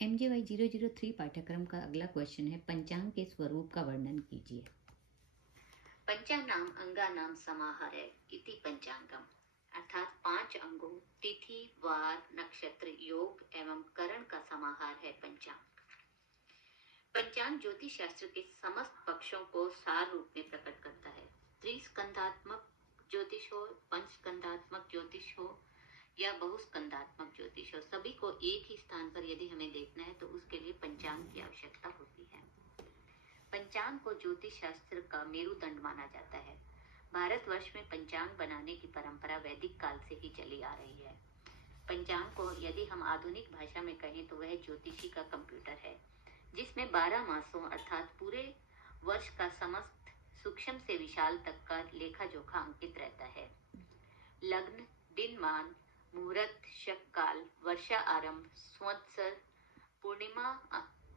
MJY 003 पाठ्यक्रम का अगला क्वेश्चन है, पंचांग के स्वरूप का वर्णन कीजिए। पंचानाम अंगानाम समाहार इति पंचांगम, अर्थात 5 अंगों तिथि, वार, नक्षत्र, योग एवं करण का समाहार है पंचांग। पंचांग ज्योतिष शास्त्र के समस्त पक्षों को सार रूप में प्रकट करता है। त्रिस्कंधात्मक ज्योतिष हो, पंचस्कंधात्मक ज्योतिष हो या बहुस्कंधात्मक ज्योतिष हो, सभी को एक ही स्थान पर यदि हमें देखना है तो उसके लिए पंचांग की आवश्यकता होती है। पंचांग को ज्योतिष शास्त्र का मेरुदंड माना जाता है। भारतवर्ष में पंचांग बनाने की परंपरा वैदिक काल से ही चली आ रही है। पंचांग को यदि हम आधुनिक भाषा में कहें तो वह ज्योतिषी का कंप्यूटर है, जिसमें 12 मासों अर्थात पूरे वर्ष का समस्त सूक्ष्म से विशाल तक का लेखा जोखा अंकित रहता है। लग्न, दिनमान, मुहूर्त, शक काल, वर्षा आरंभ, संवत्सर, पूर्णिमा,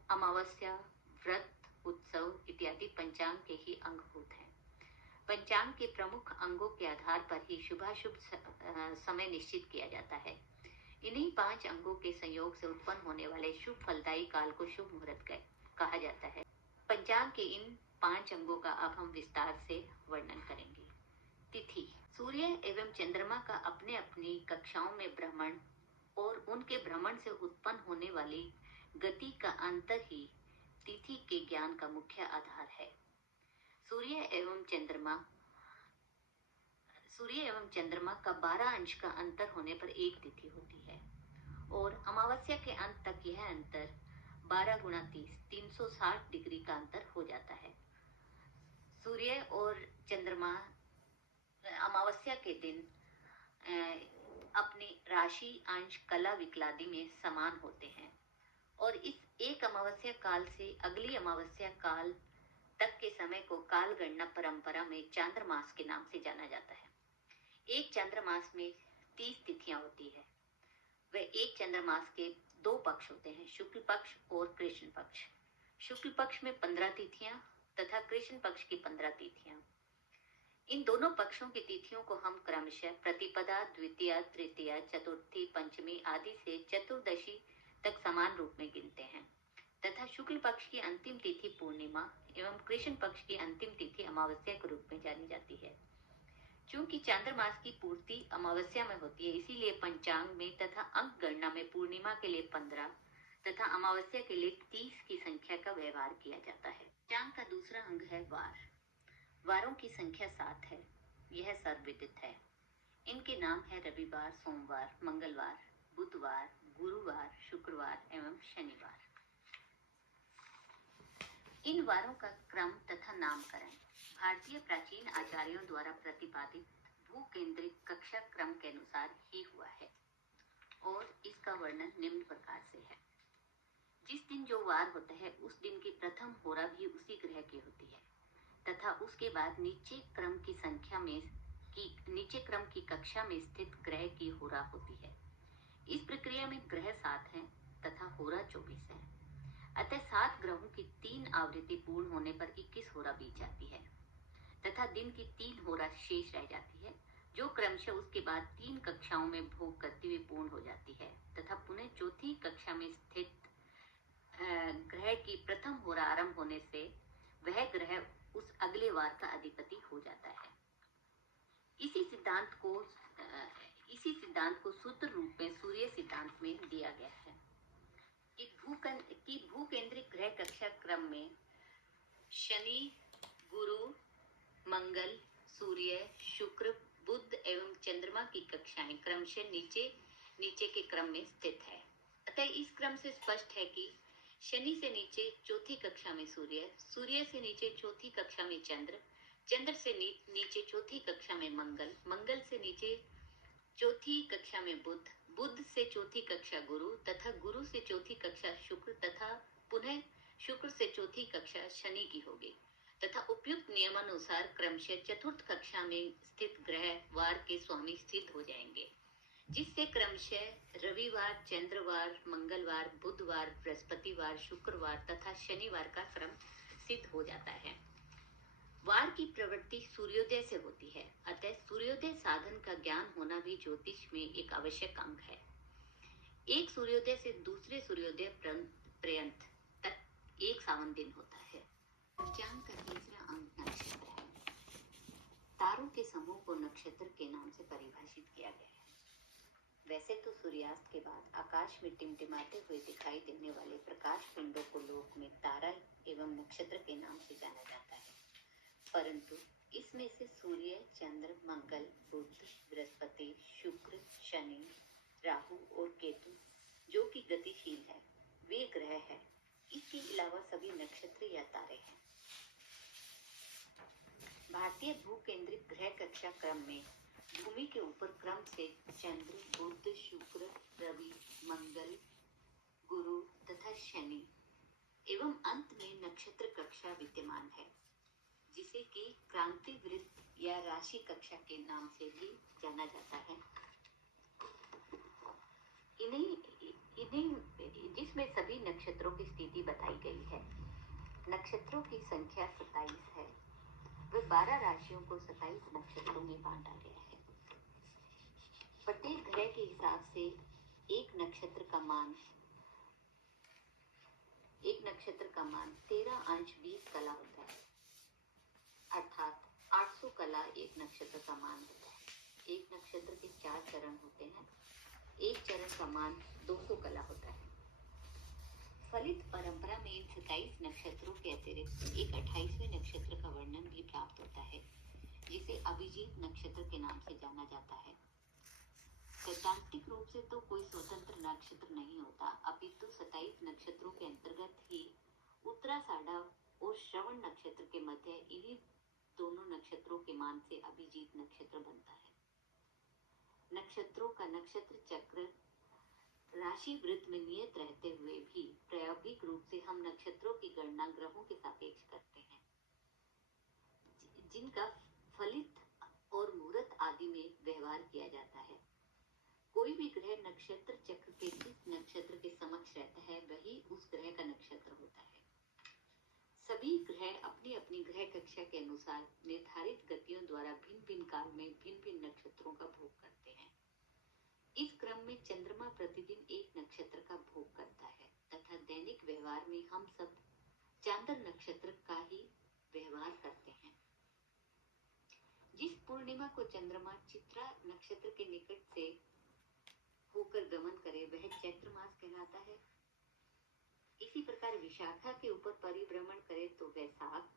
अमावस्या, व्रत, उत्सव इत्यादि पंचांग के ही अंगभूत हैं। पंचांग के प्रमुख अंगों के आधार पर ही शुभाशुभ समय निश्चित किया जाता है। इन्हीं 5 अंगों के संयोग से उत्पन्न होने वाले शुभ फलदायी काल को शुभ मुहूर्त कहा जाता है। पंचांग के इन 5 अंगों का अब हम विस्तार से वर्णन करेंगे। तिथि, सूर्य एवं चंद्रमा का अपने अपनी कक्षाओं में भ्रमण और उनके भ्रमण से उत्पन्न होने वाली गति का अंतर ही तिथि के ज्ञान का मुख्य आधार है। सूर्य एवं चंद्रमा का 12 अंश का अंतर होने पर एक तिथि होती है और अमावस्या के अंत तक यह अंतर 12 गुणा 30 360 डिग्री का अंतर हो जाता है। सूर्य और चंद्रमा अमावस्या के दिन अपनी राशि अंश कला विकलादि में समान होते हैं और इस एक अमावस्या काल से अगली अमावस्या काल तक के समय को काल गणना परंपरा में चांद्रमास के नाम से जाना जाता है। एक चांद्रमास में 30 तिथियां होती है। वह एक चांद्रमास के 2 पक्ष होते हैं, शुक्ल पक्ष और कृष्ण पक्ष। शुक्ल पक्ष में 15 तिथियां तथा कृष्ण पक्ष की 15 तिथियां। इन दोनों पक्षों की तिथियों को हम क्रमशः प्रतिपदा, द्वितीया, तृतीया, चतुर्थी, पंचमी आदि से चतुर्दशी तक समान रूप में गिनते हैं तथा शुक्ल पक्ष की अंतिम तिथि पूर्णिमा एवं कृष्ण पक्ष की अंतिम तिथि अमावस्या के रूप में जानी जाती है। चूंकि चांद्रमास की पूर्ति अमावस्या में होती है, इसीलिए पंचांग में तथा अंक गणना में पूर्णिमा के लिए 15 तथा अमावस्या के लिए 30 की संख्या का व्यवहार किया जाता है। पंचांग का दूसरा अंग है वार। वारों की संख्या 7 है। यह सर्वविदित है। इनके नाम है रविवार, सोमवार, मंगलवार, बुधवार, गुरुवार, शुक्रवार एवं शनिवार। इन वारों का क्रम तथा नामकरण भारतीय प्राचीन आचार्यों द्वारा प्रतिपादित भूकेंद्रित कक्षा क्रम के अनुसार ही हुआ है और इसका वर्णन निम्न प्रकार से है। जिस दिन जो वार होता है उस दिन की प्रथम होरा भी उसी ग्रह की होती है तथा उसके बाद नीचे क्रम की कक्षा में स्थित ग्रह की होरा होती है। इस प्रक्रिया में ग्रह 7 हैं तथा होरा 24 है। अतः 7 ग्रहों की 3 आवृत्ति पूर्ण होने पर 21 होरा बीत जाती है तथा दिन की 3 होरा शेष रह जाती है, जो क्रमशः उसके बाद 3 कक्षाओं में भोग करती हुई पूर्ण हो जाती है तथा पुनः चौथी कक्षा में स्थित ग्रह की प्रथम होरा आरंभ होने से वह ग्रह उस अगले वार का अधिपति हो जाता है। इसी सिद्धांत को सूत्र रूप में सूर्य सिद्धांत में दिया गया है कि भूकेंद्रित ग्रह कक्षा क्रम में शनि, गुरु, मंगल, सूर्य, शुक्र, बुध एवं चंद्रमा की कक्षाएं क्रमशः नीचे के क्रम में स्थित है। अतः इस क्रम से स्पष्ट है कि शनि से नीचे चौथी कक्षा में सूर्य, सूर्य से नीचे चौथी कक्षा में चंद्र, चंद्र से नीचे चौथी कक्षा में मंगल, मंगल से नीचे चौथी कक्षा में बुध, बुध से चौथी कक्षा गुरु तथा गुरु से चौथी कक्षा शुक्र तथा पुनः शुक्र से चौथी कक्षा शनि की होगी तथा उपयुक्त नियमानुसार क्रमशः चतुर्थ कक्षा में स्थित ग्रह वार के स्वामी सिद्ध हो जाएंगे, जिससे क्रमशः रविवार, चंद्रवार, मंगलवार, बुधवार, बृहस्पतिवार, शुक्रवार तथा शनिवार का क्रम सिद्ध हो जाता है। वार की प्रवृत्ति सूर्योदय से होती है, अतः सूर्योदय साधन का ज्ञान होना भी ज्योतिष में एक आवश्यक अंग है। एक सूर्योदय से दूसरे सूर्योदय पर्यंत तक एक सावन दिन होता है। पंचांग का तीसरा अंग नक्षत्र है। तारों के समूह को नक्षत्र के नाम से परिभाषित किया गया है। वैसे तो सूर्यास्त के बाद आकाश में टिमटिमाते हुए दिखाई देने वाले प्रकाश पिंडों को लोक में तारा एवं नक्षत्र के नाम से जाना जाता है, परंतु इसमें से सूर्य, चंद्र, मंगल, बुध, बृहस्पति, शुक्र, शनि, राहु और केतु जो कि गतिशील है, वे ग्रह है। इसके अलावा सभी नक्षत्र या तारे हैं। भारतीय भूकेंद्रित ग्रह कक्षा क्रम में भूमि के ऊपर क्रम से चंद्र, बुध, शुक्र, रवि, मंगल, गुरु तथा शनि एवं अंत में नक्षत्र कक्षा विद्यमान है, जिसे कि क्रांति वृत्त या राशि कक्षा के नाम से भी जाना जाता है। जिसमें सभी नक्षत्रों की स्थिति बताई गई है। नक्षत्रों की संख्या 27 है। वे 12 राशियों को 27 नक्षत्रों में बांटा गया है। प्रत्येक ग्रह के हिसाब से एक नक्षत्र का मान 13 अंश 20 कला होता है, अर्थात 800 कला एक नक्षत्र का मान होता है। एक नक्षत्र के 4 चरण होते हैं। एक चरण का मान 200 कला होता है। फलित परंपरा में इन 27 नक्षत्रों के अतिरिक्त एक 28वें नक्षत्र का वर्णन भी प्राप्त होता है, जिसे अभिजीत नक्षत्र के नाम से जाना जाता है। सैद्धांतिक रूप से तो कोई स्वतंत्र नक्षत्र नहीं होता, अपितु 27 नक्षत्रों के अंतर्गत ही उत्तराषाढ़ा और श्रवण नक्षत्र के मध्य इन्हीं दोनों नक्षत्रों के मान से अभिजीत नक्षत्र बनता है। नक्षत्रों का नक्षत्र चक्र राशि वृत्त में नियत रहते हुए भी प्रायोगिक रूप से हम नक्षत्रों की गणना ग्रहों के सापेक्ष करते हैं, जिनका फलित और मुहूर्त आदि में व्यवहार किया जाता है। कोई भी ग्रह नक्षत्र चक्र के जिस नक्षत्र के समक्ष रहता है, वही उस ग्रह का नक्षत्र होता है। सभी ग्रह अपनी अपनी ग्रह कक्षा के अनुसार निर्धारित गतियों द्वारा भिन्न भिन्न काल में भिन्न भिन्न नक्षत्रों का भोग करते हैं। इस क्रम में चंद्रमा प्रतिदिन एक नक्षत्र का भोग करता है तथा दैनिक व्यवहार में हम सब चांद्र नक्षत्र का ही व्यवहार करते हैं। जिस पूर्णिमा को चंद्रमा चित्रा नक्षत्र के निकट से होकर गमन करे, वह चैत्र मास कहलाता है। इसी प्रकार विशाखा के ऊपर परिभ्रमण करे तो वैशाख,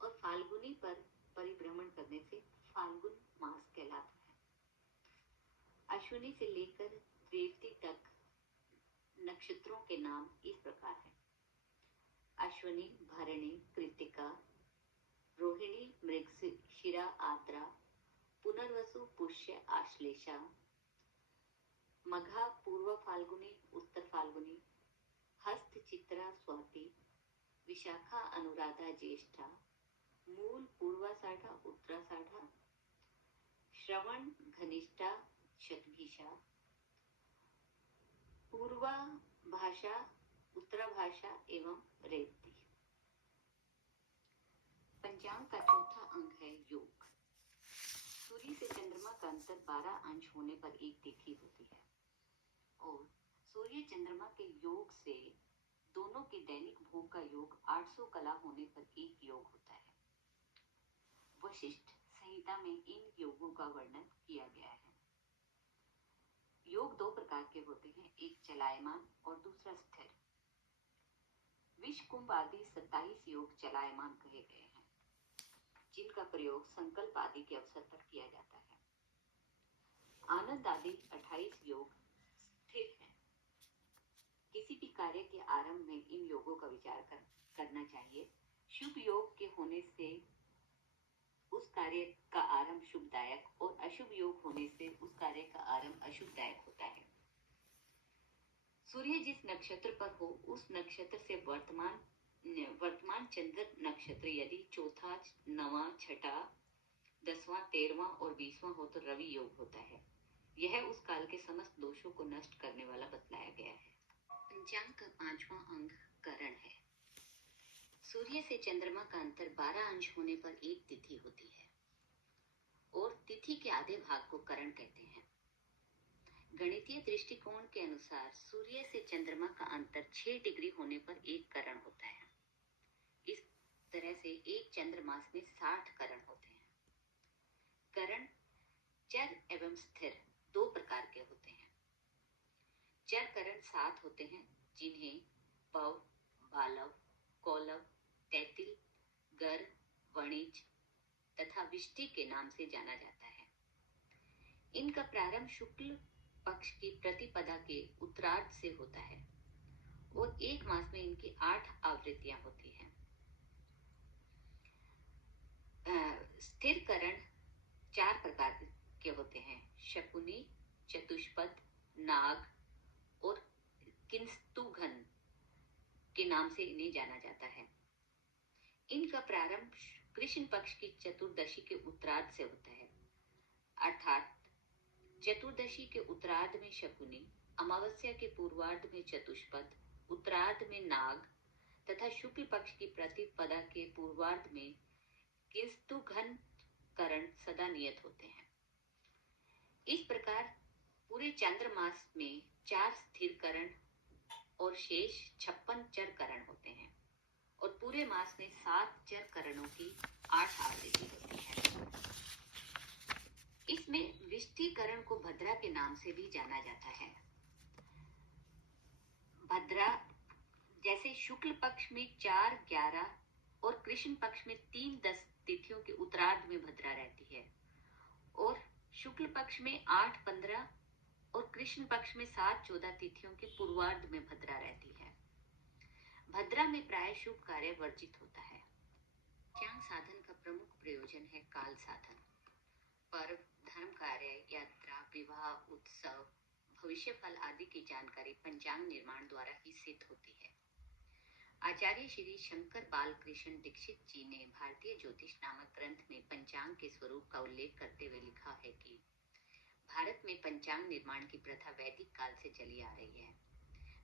और फाल्गुनी पर परिभ्रमण करने से फाल्गुन मास कहलाता है। अश्विनी से लेकर रेवती तक नक्षत्रों के नाम इस प्रकार हैं: अश्विनी, भरणी, कृतिका, रोहिणी, मृगशिरा, आद्रा, पुनर्वसु, पुष्य, आश्लेषा, मघा, पूर्व फाल्गुनी, उत्तर फाल्गुनी, हस्त, चित्रा, स्वाति, विशाखा, अनुराधा, ज्येष्ठा, मूल, पूर्वाषाढ़ा, उत्तराषाढ़ा, श्रवण, घनिष्ठा, शतभिषा, पूर्वा भाषा, उत्तराभाषा एवं रेवती। पंचांग का चौथा अंग है योग। सूर्य से चंद्रमा का अंतर 12 अंश होने पर एक तिथि होती है और सूर्य चंद्रमा के योग से दोनों के दैनिक भोग का योग 800 कला होने पर एक योग होता है। वशिष्ठ संहिता में इन योगों का वर्णन किया गया है। योग 2 प्रकार के होते हैं, एक चलायमान और दूसरा स्थिर। विषकुंभ आदि 27 योग चलायमान कहे गए हैं, जिनका प्रयोग संकल्प आदि के अवसर पर किया जाता है। आनंद आदि 28 योग स्थिर हैं। किसी भी कार्य के आरंभ में इन योगों का विचार करना चाहिए। शुभ योग के होने से उस कार्य का आरंभ शुभदायक और अशुभ योग होने से उस कार्य का आरंभ अशुभदायक होता है। सूर्य जिस नक्षत्र पर हो, उस नक्षत्र से वर्तमान चंद्र नक्षत्र यदि चौथा, नवा, छठा, 10वां, 13वां और 20वां हो तो रवि योग होता है। यह उस काल के समस्त दोषों को नष्ट करने वाला बतलाया गया है। पंचांग का 5वां अंग करण है। सूर्य से चंद्रमा का अंतर 12 अंश होने पर एक तिथि होती है और तिथि के आधे भाग को करण कहते हैं। गणितीय दृष्टिकोण के अनुसार अंतर 6 डिग्री होने पर एक करण होता है। इस तरह से एक चंद्रमास में 60 करण होते हैं। करण चर एवं स्थिर दो प्रकार के होते हैं। चर करण 7 होते हैं, जिन्हें पव, बालव, कौलव, तैतिल, गर, वणिज तथा विष्टि के नाम से जाना जाता है। इनका प्रारंभ शुक्ल पक्ष की प्रतिपदा के उत्तरार्ध से होता है और एक मास में इनकी 8 आवृत्तियां होती हैं। स्थिर करण 4 प्रकार के होते हैं, शकुनी, चतुष्पद, नाग और किंस्तुघन के नाम से इन्हें जाना जाता है। इनका प्रारंभ कृष्ण पक्ष की चतुर्दशी के उत्तरार्ध से होता है, अर्थात चतुर्दशी के उत्तरार्ध में शकुनी, अमावस्या के पूर्वार्ध में चतुष्पद, उत्तरार्ध में नाग तथा शुक्ल पक्ष की प्रतिपदा के पूर्वार्ध में किंस्तुघन करण सदा नियत होते हैं। इस प्रकार पूरे चांद्रमास में 4 स्थिर करण और शेष 56 चर करण होते हैं और पूरे मास में 7 चर करणों की 8 आवृत्ति होती है। इसमें विष्टिकरण को भद्रा के नाम से भी जाना जाता है। भद्रा जैसे शुक्ल पक्ष में 4, 11 और कृष्ण पक्ष में 3, 10 तिथियों के उत्तरार्ध में भद्रा रहती है और शुक्ल पक्ष में 8, 15 और कृष्ण पक्ष में 7, 14 तिथियों के पूर्वार्ध में भद्रा रहती है। भद्रा में प्राय शुभ कार्य वर्जित होता है। पंचांग साधन का प्रमुख प्रयोजन है काल साधन। पर्व, धर्म कार्य, यात्रा, विवाह, उत्सव, भविष्य फल आदि की जानकारी पंचांग निर्माण द्वारा ही सिद्ध होती है। आचार्य श्री शंकर बालकृष्ण दीक्षित जी ने भारतीय ज्योतिष नामक ग्रंथ में पंचांग के स्वरूप का उल्लेख करते हुए लिखा है कि भारत में पंचांग निर्माण की प्रथा वैदिक काल से चली आ रही है।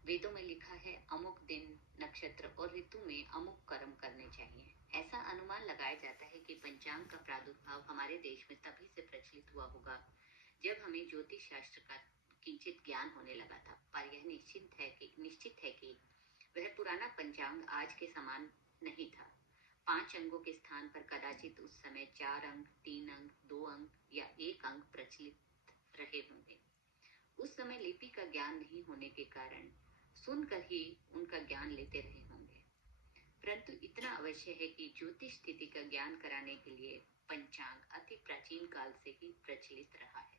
वेदों में लिखा है अमुक दिन, नक्षत्र और ऋतु में अमुक कर्म करने चाहिए। ऐसा अनुमान लगाया जाता है कि पंचांग का प्रादुर्भाव हमारे देश में तभी से प्रचलित हुआ होगा जब हमें ज्योतिष शास्त्र का किंचित ज्ञान होने लगा था, पर यह निश्चित है कि वह पुराना पंचांग आज के समान नहीं था। 5 अंगों के स्थान पर कदाचित उस समय 4 अंक, 3 अंक, 2 अंक या 1 अंक प्रचलित रहे होंगे। उस समय लिपि का ज्ञान नहीं होने के कारण सुनकर ही उनका ज्ञान लेते रहे होंगे, परंतु इतना अवश्य है कि ज्योतिष स्थिति का ज्ञान कराने के लिए पंचांग अति प्राचीन काल से ही प्रचलित रहा है।